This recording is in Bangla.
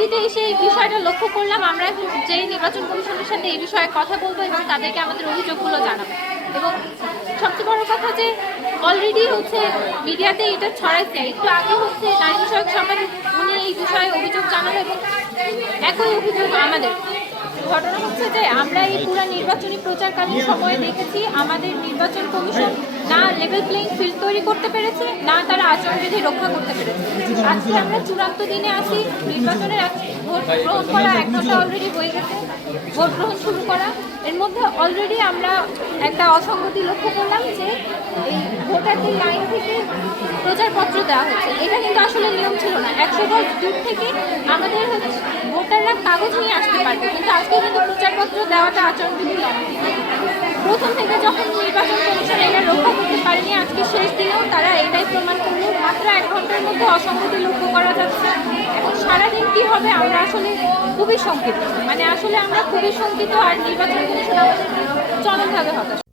আজকেতে এসে এই বিষয়টা লক্ষ্য করলাম। আমরা এখন যে নির্বাচন কমিশনের সাথে এই বিষয়ে কথা বলব এবং তাদেরকে আমাদের অভিযোগগুলো জানাব। এবং সবচেয়ে বড় কথা যে অলরেডি হচ্ছে মিডিয়াতে এটা ছড়াইছে। একটু আগে হচ্ছে নারী বিষয়ক সমাজ উনি এই বিষয়ে অভিযোগ জানাব এবং একই অভিযোগ আমাদের। ঘটনা হচ্ছে যে আমরা এই পুরো নির্বাচনী প্রচারকালীন সময়ে দেখেছি, আমাদের নির্বাচন কমিশন না লেভেল প্লেইং ফিল্ড তৈরি করতে পেরেছে, না তারা আচরণবিধি রক্ষা করতে পেরেছে। আজকে আমরা চূড়ান্ত দিনে আছি নির্বাচনের ভোট গ্রহণ করা এক ঘণ্টা অলরেডি হয়ে গেছে, ভোট গ্রহণ শুরু করা। এর মধ্যে অলরেডি আমরা একটা অসঙ্গতি লক্ষ্য করলাম যে এই ভোটারদের লাইন থেকে প্রচারপত্র দেওয়া হচ্ছে। এটা কিন্তু আসলে নিয়ম ছিল না। একশো গজ দূর থেকে আমাদের হচ্ছে কাগজ নিয়ে আসতে পারবে, কিন্তু আজকে কিন্তু প্রচারপত্র দেওয়াটা আচরণবিধি প্রথম থেকে যখন নির্বাচন কমিশন এটা রক্ষা করতে পারেনি, আজকে শেষ দিনেও তারা এটাই প্রমাণ করল। মাত্র এক ঘণ্টার মধ্যে অসঙ্গতি লক্ষ্য করা যাচ্ছে। এখন সারাদিন কি হবে, আমরা আসলে খুবই শঙ্কিত। মানে আসলে আমরা খুবই শঙ্কিত আর নির্বাচন কমিশন আমাদের চরমভাবে হতাশ।